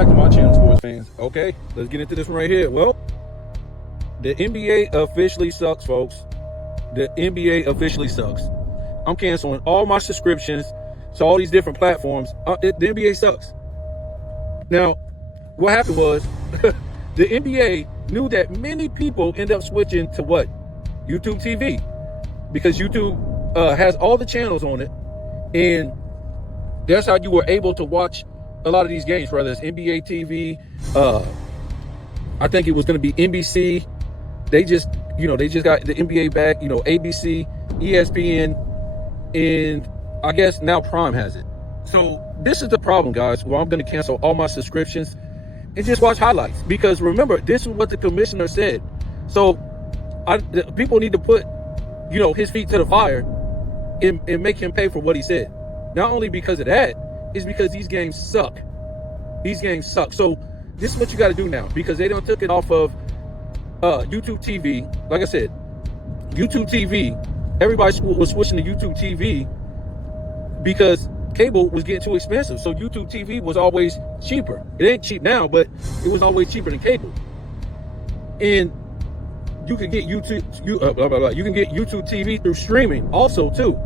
back to my channel, sports fans. Okay, let's get into this one right here. Well, the NBA officially sucks, folks. The NBA officially sucks. I'm canceling all my subscriptions to all these different platforms. The NBA sucks. Now, what happened was the NBA knew that many people end up switching to what? YouTube TV. Because YouTube has all the channels on it. And that's how you were able to watch a lot of these games, whether it's NBA TV, I think it was going to be NBC. They just got the NBA back, ABC, ESPN, and I guess now Prime has it. So this is the problem, guys. Well, I'm going to cancel all my subscriptions and just watch highlights, because remember, this is what the commissioner said. So people need to put, his feet to the fire and make him pay for what he said. Not only because of that, it's because these games suck. These games suck. So this is what you got to do now, because they don't took it off of YouTube TV. Like I said, YouTube TV, everybody was switching to YouTube TV because cable was getting too expensive. So YouTube TV was always cheaper. It ain't cheap now, but it was always cheaper than cable. And you can get you can get YouTube TV through streaming also too,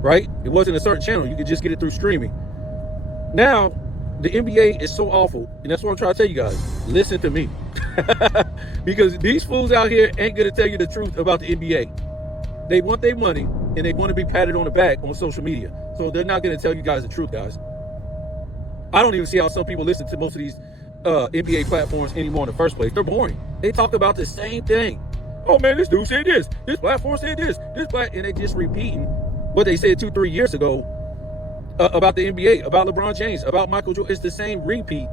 right? It wasn't a certain channel. You could just get it through streaming. Now, the NBA is so awful, and that's what I'm trying to tell you guys. Listen to me. Because these fools out here ain't going to tell you the truth about the NBA. They want their money, and they want to be patted on the back on social media. So they're not going to tell you guys the truth, guys. I don't even see how some people listen to most of these NBA platforms anymore in the first place. They're boring. They talk about the same thing. Oh, man, this dude said this. This platform said this. And they just repeating what they said 2-3 years ago about the NBA, about LeBron James, about Michael Jordan. It's the same repeat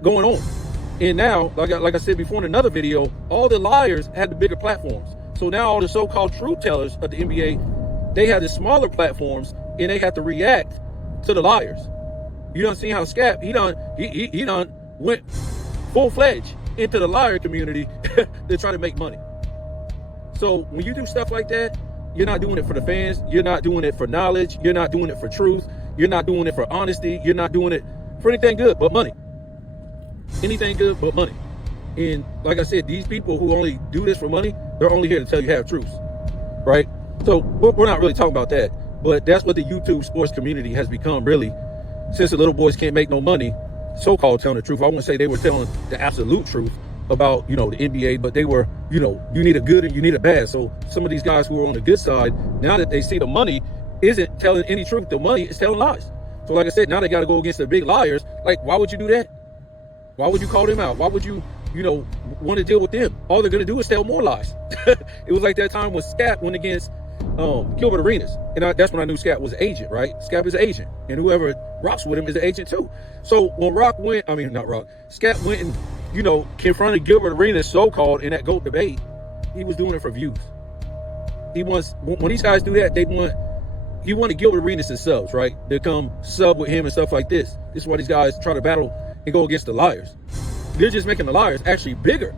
going on. And now, like I said before in another video, all the liars had the bigger platforms. So now all the so-called truth tellers of the NBA, they have the smaller platforms, and they have to react to the liars. You done seen how Scap, he done went full-fledged into the liar community to try to make money. So when you do stuff like that, you're not doing it for the fans. You're not doing it for knowledge. You're not doing it for truth. You're not doing it for honesty. You're not doing it for anything good but money. Anything good but money. And like I said, these people who only do this for money, they're only here to tell you half truths, right? So we're not really talking about that, but that's what the YouTube sports community has become, really, since the little boys can't make no money, so-called telling the truth. I wouldn't say they were telling the absolute truth about, the NBA, but they were, you need a good and you need a bad. So some of these guys who are on the good side, now that they see the money isn't telling any truth, the money is telling lies. So like I said, now they got to go against the big liars. Like, why would you do that? Why would you call them out? Why would you, want to deal with them? All they're going to do is tell more lies. It was like that time when Scap went against Gilbert Arenas. And that's when I knew Scap was an agent, right? Scap is an agent. And whoever rocks with him is an agent too. So when Scap went and, confronted Gilbert Arenas, so-called, in that GOAT debate, he was doing it for views. When these guys do that, he wanted Gilbert Arenas and subs, right? They come sub with him and stuff like this. This is why these guys try to battle and go against the liars. They're just making the liars actually bigger.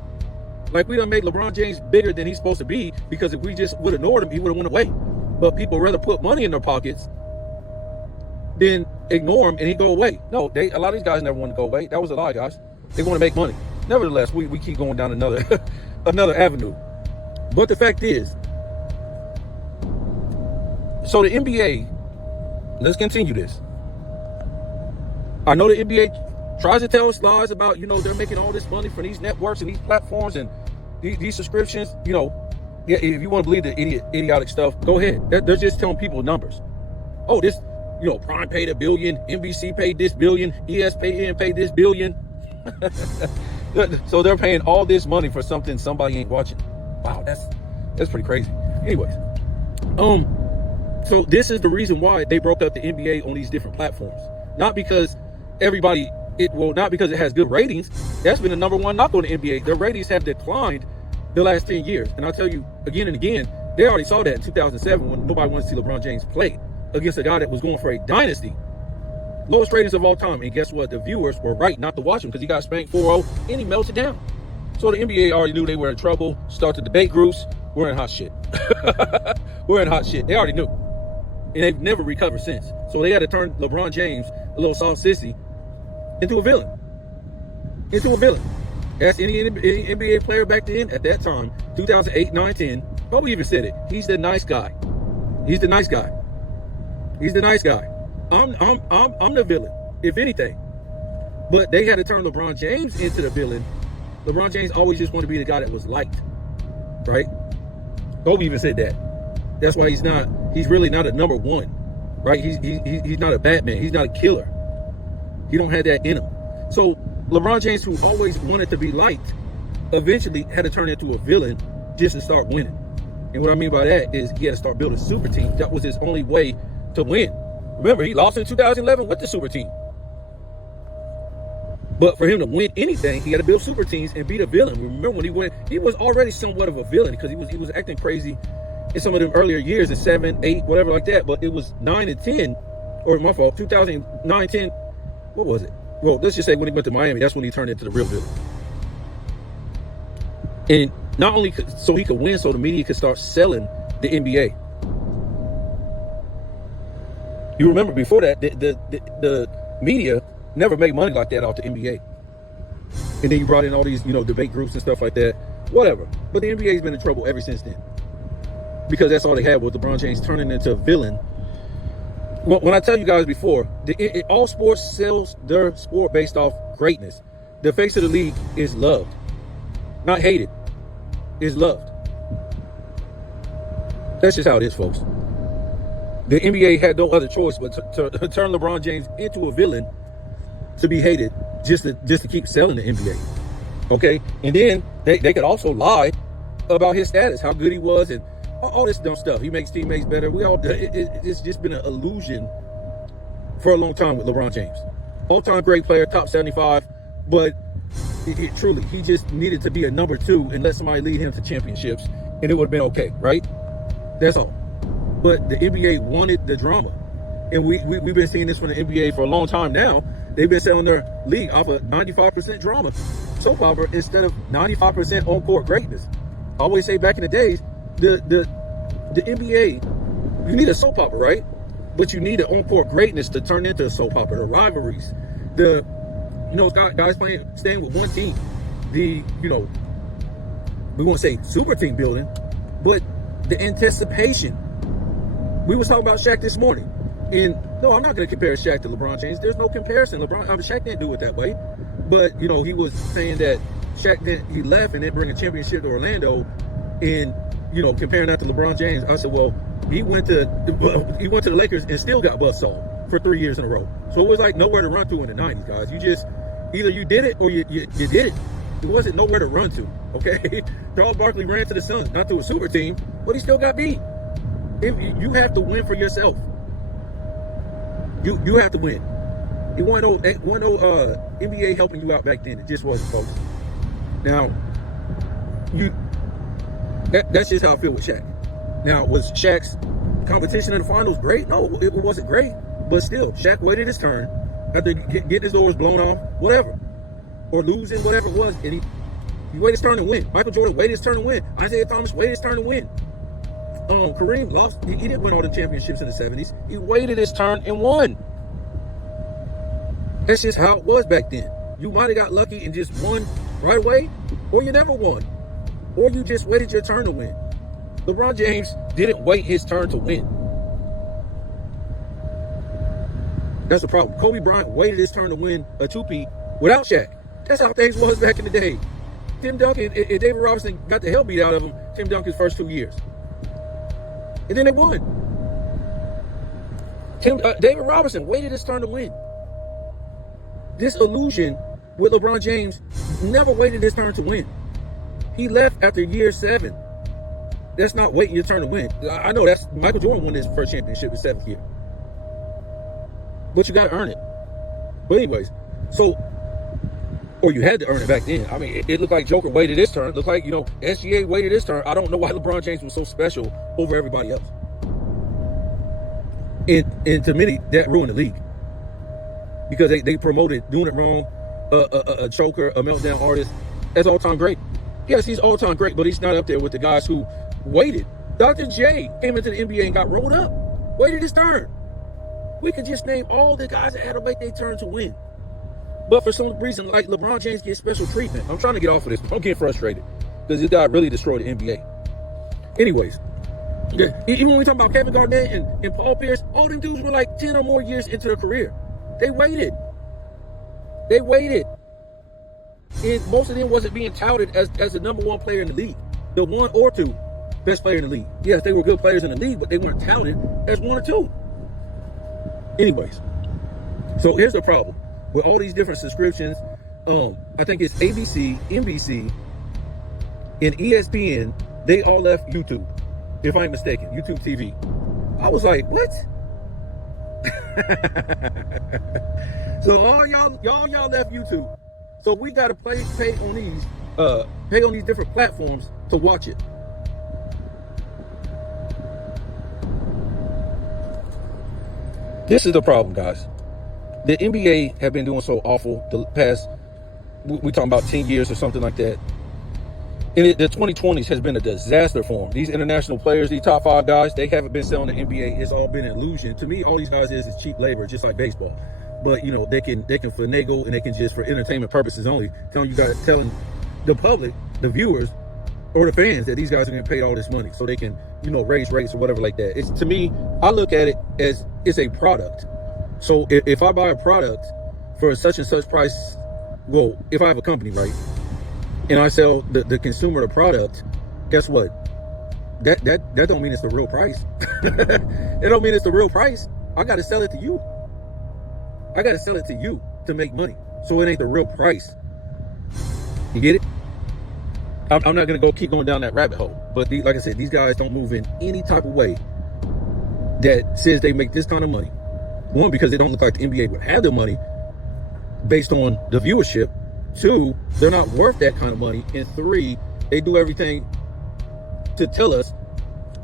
Like, we done made LeBron James bigger than he's supposed to be, because if we just would have ignored him, he would have went away. But people rather put money in their pockets than ignore him and he go away. No, a lot of these guys never want to go away. That was a lie, guys. They want to make money. Nevertheless, we keep going down another another avenue. But the fact is, so the NBA, let's continue this. I know the NBA tries to tell us lies about, they're making all this money from these networks and these platforms and these subscriptions. Yeah, if you want to believe the idiotic stuff, go ahead. They're just telling people numbers. Oh, this, Prime paid $1 billion, NBC paid this $1 billion, ESPN paid this $1 billion. So they're paying all this money for something somebody ain't watching. Wow, that's pretty crazy. Anyways, so this is the reason why they broke up the NBA on these different platforms. Not because not because it has good ratings. That's been the number one knock on the NBA. Their ratings have declined the last 10 years. And I'll tell you again and again, they already saw that in 2007 when nobody wanted to see LeBron James play against a guy that was going for a dynasty. Lowest ratings of all time. And guess what? The viewers were right not to watch him, because he got spanked 4-0 and he melted down. So the NBA already knew they were in trouble. Started debate groups. We're in hot shit. We're in hot shit. They already knew. And they've never recovered since. So they had to turn LeBron James, a little soft sissy, into a villain. into a villain. Ask any NBA player back then at that time, 2008, 9, 10. Probably even said it. He's the nice guy. He's the nice guy. He's the nice guy. I'm the villain, if anything. But they had to turn LeBron James into the villain. LeBron James always just wanted to be the guy that was liked, right? Kobe even said that. That's why he's really not a number one, right? He's not a Batman. He's not a killer. He don't have that in him. So LeBron James, who always wanted to be liked, eventually had to turn into a villain just to start winning. And what I mean by that is he had to start building super teams. That was his only way to win. Remember, he lost in 2011 with the super team. But for him to win anything, he had to build super teams and beat a villain. Remember when he went, he was already somewhat of a villain because he was acting crazy in some of them earlier years in 7, 8, whatever like that. But it was 9 and 10, or my fault, 2009, 10. What was it? Well, let's just say when he went to Miami, that's when he turned into the real villain. And not only so he could win, so the media could start selling the NBA. You remember before that, the media never made money like that off the NBA. And then you brought in all these, debate groups and stuff like that. Whatever. But the NBA's been in trouble ever since then. Because that's all they had was LeBron James turning into a villain. When I tell you guys before, all sports sells their sport based off greatness. The face of the league is loved. Not hated. Is loved. That's just how it is, folks. The NBA had no other choice but to turn LeBron James into a villain to be hated just to keep selling the NBA. Okay? And then they could also lie about his status, how good he was, and all this dumb stuff. He makes teammates better. It's just been an illusion for a long time with LeBron James. All-time great player, top 75, but truly, he just needed to be a number 2 and let somebody lead him to championships, and it would have been okay, right? That's all. But the NBA wanted the drama. And we've been seeing this from the NBA for a long time now. They've been selling their league off of 95% drama, soap opera, instead of 95% on-court greatness. I always say back in the days, the NBA, you need a soap opera, right? But you need an on-court greatness to turn into a soap opera. The rivalries, guys staying with one team. We won't say super team building, but the anticipation. We was talking about Shaq this morning. And no, I'm not going to compare Shaq to LeBron James. There's no comparison. Shaq didn't do it that way. But, he was saying that he left and then bring a championship to Orlando, and, comparing that to LeBron James. I said, well, he went to the Lakers and still got buzzsaw for 3 years in a row. So it was like nowhere to run to in the 90s, guys. You just, either you did it or you did it. It wasn't nowhere to run to, okay? Charles Barkley ran to the Suns, not to a super team, but he still got beat. You have to win for yourself. You have to win. It wasn't no NBA helping you out back then. It just wasn't, folks. Now, that's just how I feel with Shaq. Now, was Shaq's competition in the finals great? No, it wasn't great. But still, Shaq waited his turn after getting his doors blown off, whatever, or losing, whatever it was, and he waited his turn to win. Michael Jordan waited his turn to win. Isaiah Thomas waited his turn to win. Kareem lost. He didn't win all the championships in the 70s. He waited his turn and won. That's just how it was back then. You might have got lucky and just won right away, or you never won, or you just waited your turn to win. LeBron James didn't wait his turn to win. That's the problem. Kobe Bryant waited his turn to win a two-peat without Shaq. That's how things was back in the day. Tim Duncan and David Robinson got the hell beat out of him Tim Duncan's first 2 years. And then they won. David Robinson waited his turn to win. This illusion with LeBron James never waited his turn to win. He left after year 7. That's not waiting your turn to win. I know that's Michael Jordan won his first championship in 7th year. But you got to earn it. But anyways, or you had to earn it back then. I mean, it looked like Joker waited his turn. It looked like, SGA waited his turn. I don't know why LeBron James was so special over everybody else. And to many, that ruined the league. Because they promoted doing it wrong, a choker, a meltdown artist, as all-time great. Yes, he's all-time great, but he's not up there with the guys who waited. Dr. J came into the NBA and got rolled up. Waited his turn. We could just name all the guys that had to wait their turn to win. But for some reason, like LeBron James gets special treatment. I'm trying to get off of this. I'm getting frustrated because this guy really destroyed the NBA. Anyways, even when we talk about Kevin Garnett and Paul Pierce, all them dudes were like 10 or more years into their career. They waited. And most of them wasn't being touted as the number one player in the league. The one or two best player in the league. Yes, they were good players in the league, but they weren't touted as one or two. Anyways, so here's the problem. With all these different subscriptions, I think it's ABC, NBC, and ESPN, they all left YouTube, if I'm mistaken, YouTube TV. I was like, what? So all y'all left YouTube. So we gotta pay on these different platforms to watch it. This is the problem, guys. The NBA have been doing so awful the past, we talking about 10 years or something like that. And the 2020s has been a disaster for them. These international players, these top 5 guys, they haven't been selling the NBA. It's all been an illusion. To me, all these guys is cheap labor, just like baseball. But you know, they can finagle and they can just, for entertainment purposes only, telling the public, the viewers, or the fans that these guys are getting paid all this money so they can, raise rates or whatever like that. It's, to me, I look at it as it's a product. So if I buy a product for such and such price, well, if I have a company, right, and I sell the consumer the product, guess what? That don't mean it's the real price. It don't mean it's the real price. I got to sell it to you. I got to sell it to you to make money. So it ain't the real price. You get it? I'm not going to keep going down that rabbit hole. But like I said, these guys don't move in any type of way that says they make this kind of money. One, because they don't look like the NBA would have the money based on the viewership. 2, they're not worth that kind of money. And 3, they do everything to tell us,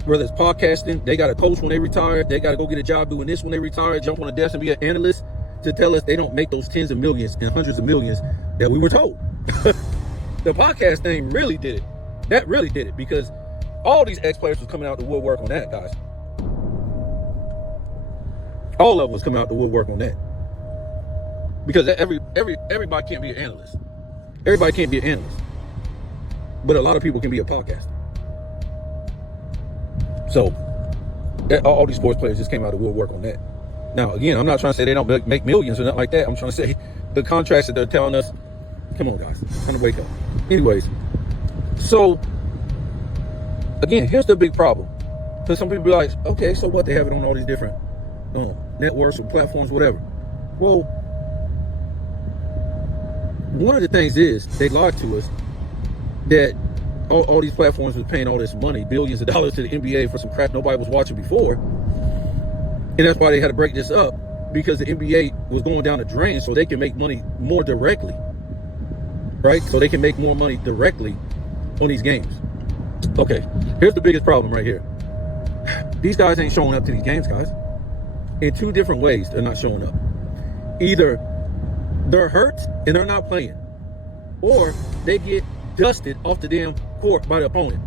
whether it's podcasting, they got a coach when they retire, they got to go get a job doing this when they retire, jump on a desk and be an analyst, to tell us they don't make those tens of millions and hundreds of millions that we were told. The podcast thing really did it. That really did it, because all these ex-players was coming out the woodwork on that, guys. All of us come out the woodwork on that. Because everybody can't be an analyst. Everybody can't be an analyst. But a lot of people can be a podcaster. So, all these sports players just came out of the woodwork on that. Now, again, I'm not trying to say they don't make millions or nothing like that. I'm trying to say the contracts that they're telling us, come on, guys, it's time to wake up. Anyways, so, again, here's the big problem. Because some people be like, okay, so what? They have it on all these different networks or platforms, whatever. Well, one of the things is they lied to us that all these platforms was paying all this money, billions of dollars, to the NBA for some crap nobody was watching before. And that's why they had to break this up, because the NBA was going down the drain so they can make money more directly. Right? So they can make more money directly on these games. Okay, here's the biggest problem right here. These guys ain't showing up to these games, guys. In 2 different ways, they're not showing up. Either they're hurt and they're not playing, or they get dusted off the damn court by the opponent.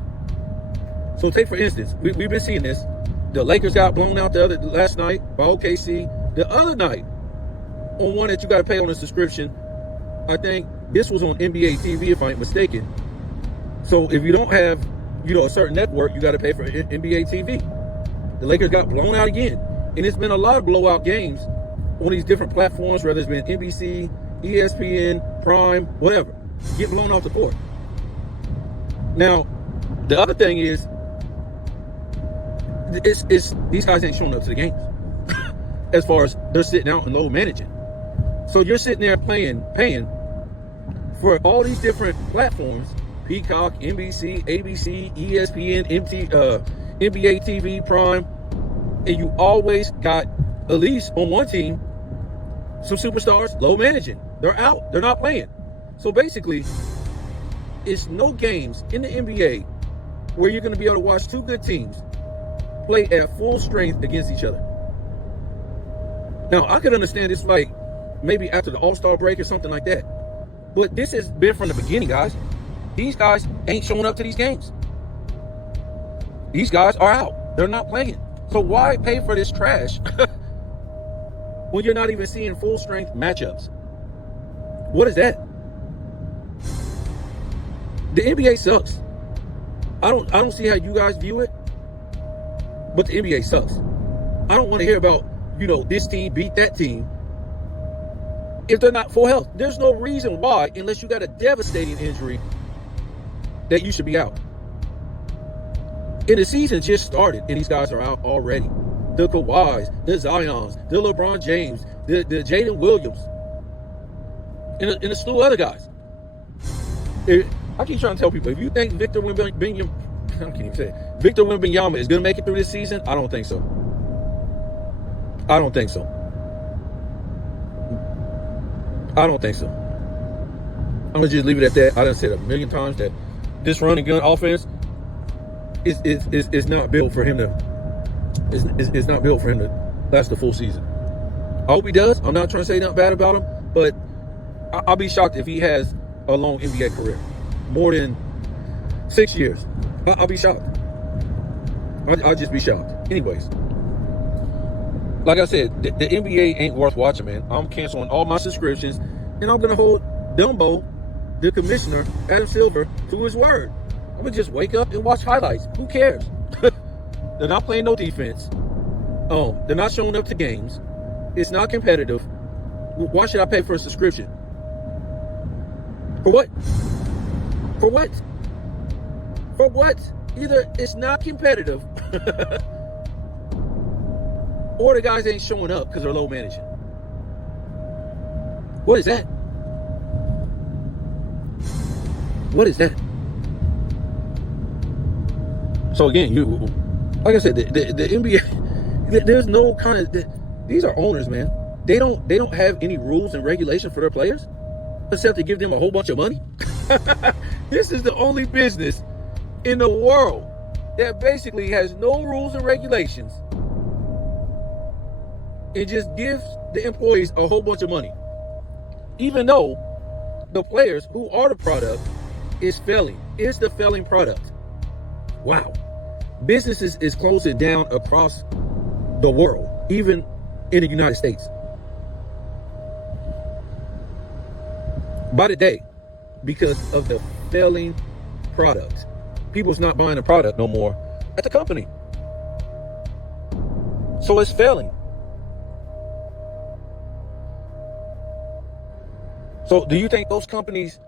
So take, for instance, we've been seeing this. The Lakers got blown out last night by OKC. The other night, on one that you got to pay on a subscription, I think this was on NBA TV, if I ain't mistaken. So if you don't have, a certain network, you got to pay for NBA TV. The Lakers got blown out again. And it's been a lot of blowout games on these different platforms, whether it's been NBC, ESPN, Prime, whatever. Get blown off the court. Now, the other thing is, it's these guys ain't showing up to the games. As far as they're sitting out and load managing. So you're sitting there paying for all these different platforms, Peacock, NBC, ABC, ESPN, NBA TV, Prime, and you always got, at least on one team, some superstars low managing. They're out. They're not playing. So basically, it's no games in the NBA where you're going to be able to watch 2 good teams play at full strength against each other. Now, I could understand this, like, maybe after the All-Star break or something like that. But this has been from the beginning, guys. These guys ain't showing up to these games. These guys are out. They're not playing. So why pay for this trash when you're not even seeing full strength matchups? What is that? The NBA sucks. I don't see how you guys view it, but the NBA sucks. I don't want to hear about, this team beat that team if they're not full health. There's no reason why, unless you got a devastating injury, that you should be out. And the season just started, and these guys are out already. The Kawhis, the Zions, the LeBron James, the Jaden Williams, and a slew of other guys. I keep trying to tell people, if you think Victor Wembanyama is going to make it through this season, I don't think so. I don't think so. I'm going to just leave it at that. I done said a million times that this run and gun offense is not built for him to last the full season. I hope he does. I'm not trying to say nothing bad about him, but I'll be shocked if he has a long NBA career, more than 6 years. I'll be shocked. I'll just be shocked. Anyways, like I said, the NBA ain't worth watching, man. I'm canceling all my subscriptions, and I'm gonna hold Dumbo, the commissioner, Adam Silver, to his word. I'm gonna just wake up and watch highlights. Who cares? They're not playing no defense. They're not showing up to games. It's not competitive. Why should I pay for a subscription? For what? For what? For what? Either it's not competitive or the guys ain't showing up because they're low managing. What is that? What is that? So again, like I said, the NBA, there's no kind of, these are owners, man. They don't have any rules and regulations for their players, except to give them a whole bunch of money. This is the only business in the world that basically has no rules and regulations. It just gives the employees a whole bunch of money, even though the players who are the product is failing. It's the failing product. Wow. Businesses is closing down across the world, even in the United States. By the day, because of the failing product. People's not buying the product no more at the company. So it's failing. So do you think those companies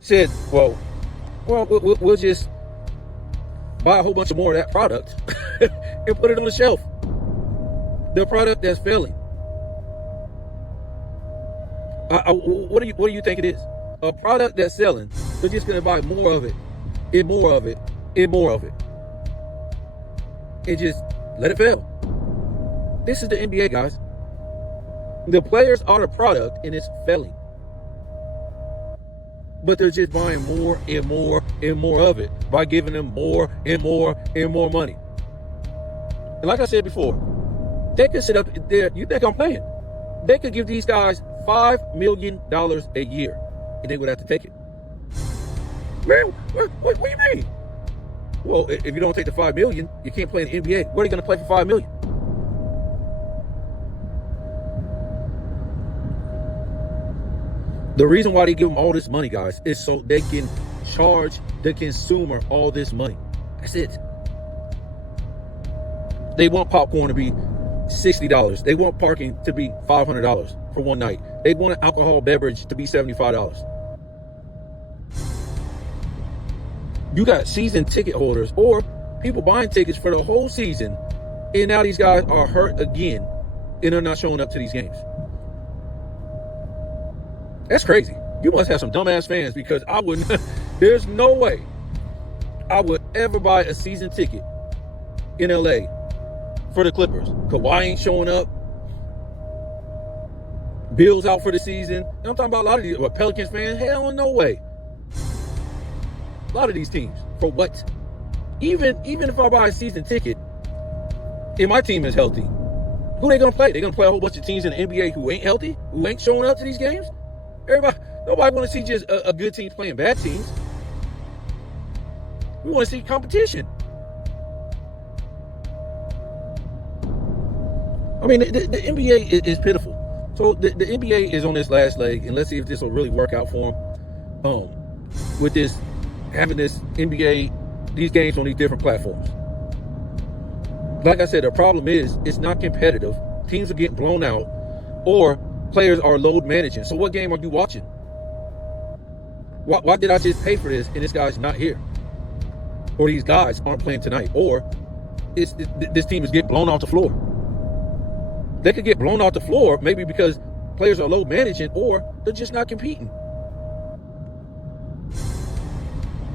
said, well, we'll just buy a whole bunch of more of that product and put it on the shelf? The product that's failing. What do you think it is? A product that's selling, they're just going to buy more of it, and more of it, and more of it, and just let it fail. This is the NBA, guys. The players are the product, and it's failing. But they're just buying more and more and more of it by giving them more and more and more money. And like I said before, they could sit up there. You think I'm playing? They could give these guys $5 million a year, and they would have to take it. Man, what do you mean? Well, if you don't take the $5 million, you can't play in the NBA. Where are you going to play for $5 million? The reason why they give them all this money, guys, is so they can charge the consumer all this money. That's it. They want popcorn to be $60. They want parking to be $500 for one night. They want an alcohol beverage to be $75. You got season ticket holders or people buying tickets for the whole season, and now these guys are hurt again, and they're not showing up to these games. That's crazy. You must have some dumbass fans, because I wouldn't. There's no way I would ever buy a season ticket in LA for the Clippers. Kawhi ain't showing up. Bill's out for the season. And I'm talking about a lot of these Pelicans fans. Hell, no way. A lot of these teams. For what? Even if I buy a season ticket and my team is healthy, who they gonna play? They gonna play a whole bunch of teams in the NBA who ain't healthy, who ain't showing up to these games? Nobody want to see just a good team playing bad teams. We want to see competition. I mean, the NBA is pitiful. So the NBA is on this last leg, and let's see if this will really work out for them. With this, having this NBA, these games on these different platforms. Like I said, the problem is it's not competitive. Teams are getting blown out, or players are load managing. So what game are you watching? Why did I just pay for this and this guy's not here? Or these guys aren't playing tonight? Or this team is getting blown off the floor. They could get blown off the floor maybe because players are load managing, or they're just not competing.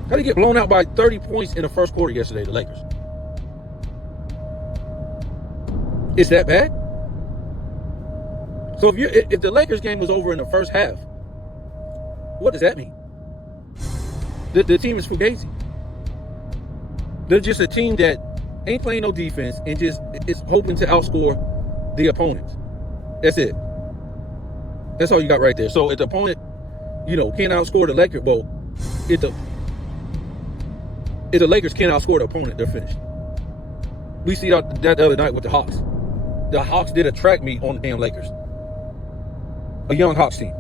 How did they get blown out by 30 points in the first quarter yesterday, the Lakers? Is that bad? So if the Lakers game was over in the first half, what does that mean? The team is fugazi. They're just a team that ain't playing no defense and just is hoping to outscore the opponent. That's it. That's all you got right there. So if the opponent, can't outscore the Lakers, well, if the Lakers can't outscore the opponent, they're finished. We see that the other night with the Hawks. The Hawks did attract me on the damn Lakers. A young Hawks team.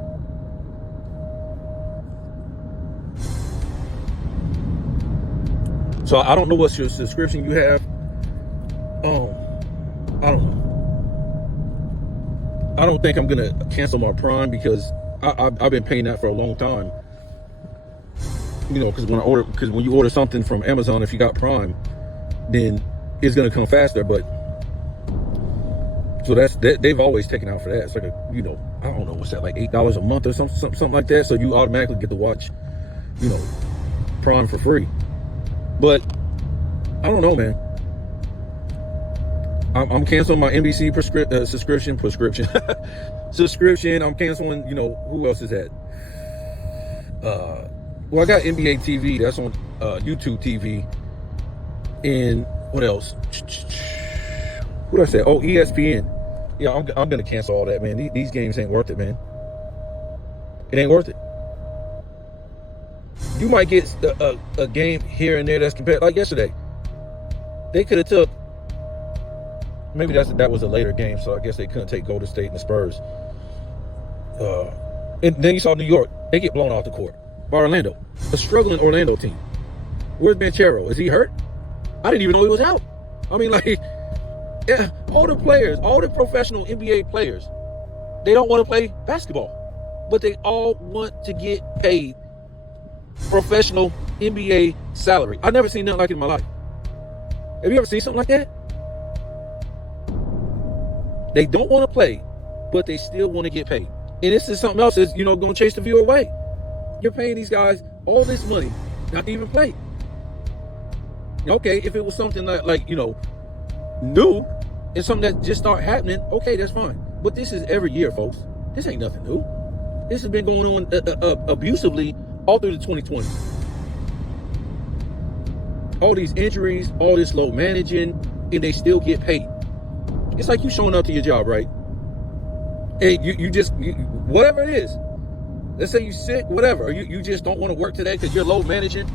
So I don't know what your subscription you have. I don't know. I don't think I'm gonna cancel my Prime because I've been paying that for a long time. Because when you order something from Amazon, if you got Prime, then it's gonna come faster. But so they've always taken out for that. It's like I don't know what's that, like $8 a month or something like that. So you automatically get to watch, Prime for free. But I don't know, man. I'm canceling my NBC subscription. I'm canceling. Who else is that? Well, I got NBA TV. That's on YouTube TV. And what else? What did I say? Oh, ESPN. Yeah, I'm gonna cancel all that, man. These games ain't worth it, man. It ain't worth it. You might get a game here and there that's compared. Like yesterday, they could have took. Maybe that was a later game, so I guess they couldn't take Golden State and the Spurs. And then you saw New York; they get blown off the court by Orlando, a struggling Orlando team. Where's Banchero? Is he hurt? I didn't even know he was out. I mean, yeah, all the players, all the professional NBA players, they don't want to play basketball, but they all want to get paid professional NBA salary. I've never seen nothing like it in my life. Have you ever seen something like that? They don't want to play, but they still want to get paid. And this is something else that's, going to chase the viewer away. You're paying these guys all this money not to even play. Okay, if it was something like new and something that just start happening, okay, that's fine. But this is every year, folks. This ain't nothing new. This has been going on abusively all through the 2020s. All these injuries, all this low managing, and they still get paid. It's like you showing up to your job, right? And you whatever it is. Let's say you sick, whatever. Or you just don't want to work today because you're low managing.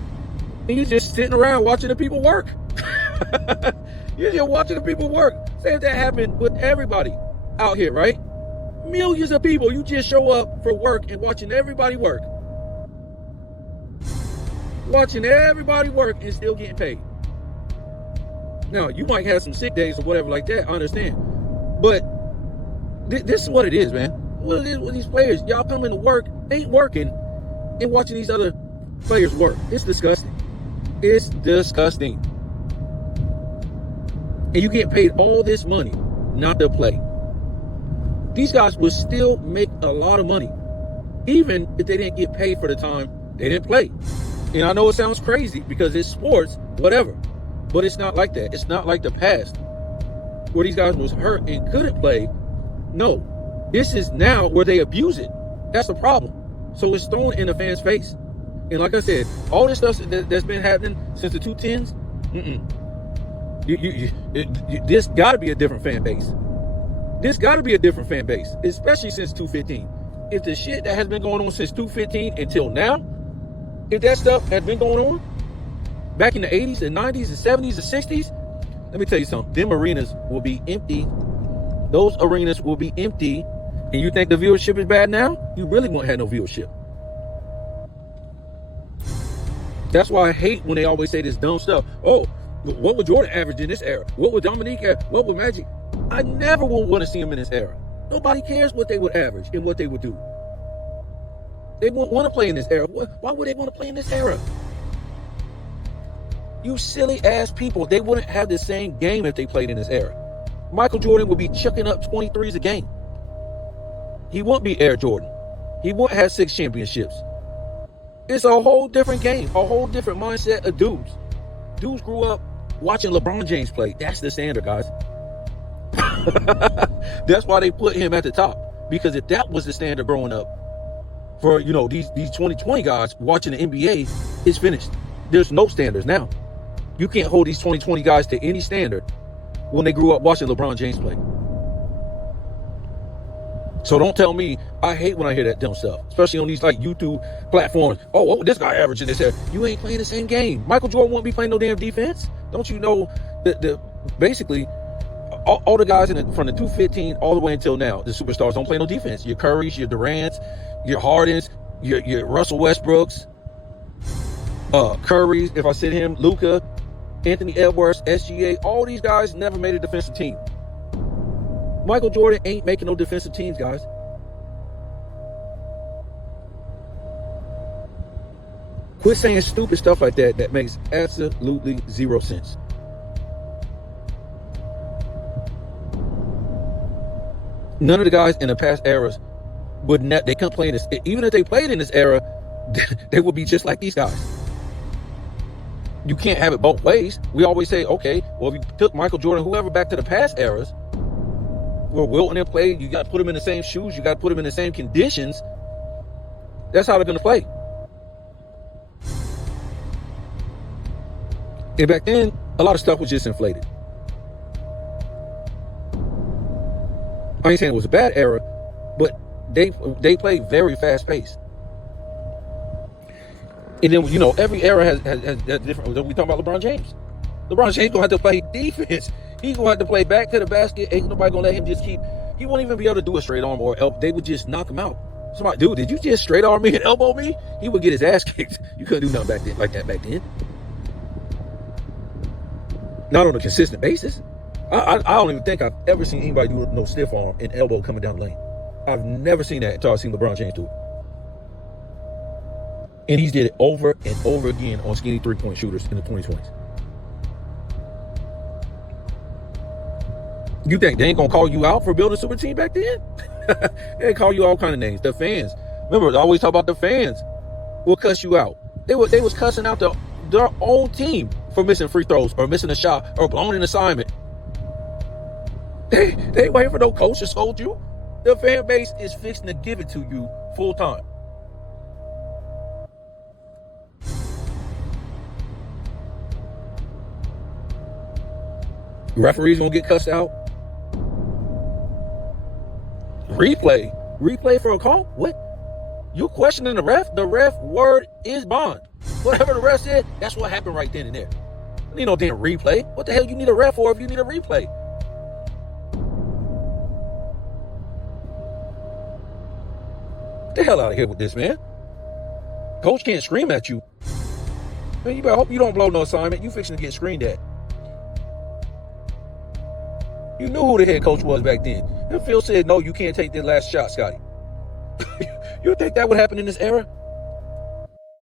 And you're just sitting around watching the people work. You're just watching the people work. Say if that happened with everybody out here, right? Millions of people, you just show up for work and watching everybody work. Watching everybody work and still getting paid. Now, you might have some sick days or whatever like that, I understand. But this is what it is, man. What it is with these players, y'all coming to work, ain't working, and watching these other players work. It's disgusting. It's disgusting. And you get paid all this money not to play. These guys will still make a lot of money, even if they didn't get paid for the time they didn't play. And I know it sounds crazy because it's sports, whatever. But it's not like that. It's not like the past where these guys was hurt and couldn't play. No. This is now where they abuse it. That's the problem. So it's thrown in the fans' face. And like I said, all this stuff that's been happening since the 2010s, this got to be a different fan base. This got to be a different fan base, especially since 2015. If the shit that has been going on since 2015 until now, if that stuff has been going on back in the 80s and 90s and 70s and 60s, let me tell you something. Them arenas will be empty. Those arenas will be empty And you think the viewership is bad now? You really won't have no viewership. That's why I hate when they always say this dumb stuff. Oh, what would Jordan average in this era? What would Dominique average? What would Magic? I never would want to see him in this era. Nobody cares what they would average and what they would do. They won't want to play in this era. Why would they want to play in this era? You silly ass people. They wouldn't have the same game if they played in this era. Michael Jordan would be chucking up 23s a game. He wouldn't be Air Jordan. He wouldn't have 6 championships. It's a whole different game, a whole different mindset of dudes. Dudes grew up watching LeBron James play. That's the standard, guys. That's why they put him at the top. Because if that was the standard growing up, for these 2020 guys watching the NBA, it's finished. There's no standards now. You can't hold these 2020 guys to any standard when they grew up watching LeBron James play. So don't tell me, I hate when I hear that dumb stuff, especially on these like YouTube platforms. Oh, what would this guy average in this area? You ain't playing the same game. Michael Jordan won't be playing no damn defense. Don't you know that basically all the guys from the 215 all the way until now, the superstars don't play no defense. Your Currys, your Durants, your Hardens, your Russell Westbrooks, Curry, if I said him, Luka, Anthony Edwards, SGA, all these guys never made a defensive team. Michael Jordan ain't making no defensive teams, guys. Quit saying stupid stuff like that. That makes absolutely zero sense. None of the guys in the past eras they couldn't play in this. Even if they played in this era, they would be just like these guys. You can't have it both ways. We always say, okay, well, if you took Michael Jordan, whoever, back to the past eras, where Wilt and them played, you got to put them in the same shoes, you got to put them in the same conditions. That's how they're going to play. And back then, a lot of stuff was just inflated. I ain't saying it was a bad era, but they played very fast paced. And then, every era has different. We talking about LeBron James. LeBron James gonna have to play defense. He's gonna have to play back to the basket. Ain't nobody gonna let him just keep. He won't even be able to do a straight arm or elbow. They would just knock him out. Somebody, dude, did you just straight arm me and elbow me? He would get his ass kicked. You couldn't do nothing like that back then. Not on a consistent basis. I don't even think I've ever seen anybody do no stiff arm and elbow coming down the lane. I've never seen that until I've seen LeBron James do it. And he's did it over and over again on skinny 3-point shooters in the 2020s. You think they ain't gonna call you out for building a super team back then? They call you all kind of names. The fans. Remember, I always talk about the fans will cuss you out. They was cussing out their own team for missing free throws or missing a shot or blowing an assignment. They ain't waiting for no coach to scold you. The fan base is fixing to give it to you full time. Referees gonna get cussed out. Replay for a call? What? You questioning the ref? The ref word is bond. Whatever the ref said, that's what happened right then and there. You need no damn replay. What the hell you need a ref for if you need a replay? Get the hell out of here with this, man. Coach can't scream at you. Man, you better hope you don't blow no assignment. You fixing to get screened at. You knew who the head coach was back then. And Phil said, no, you can't take that last shot, Scotty. You think that would happen in this era?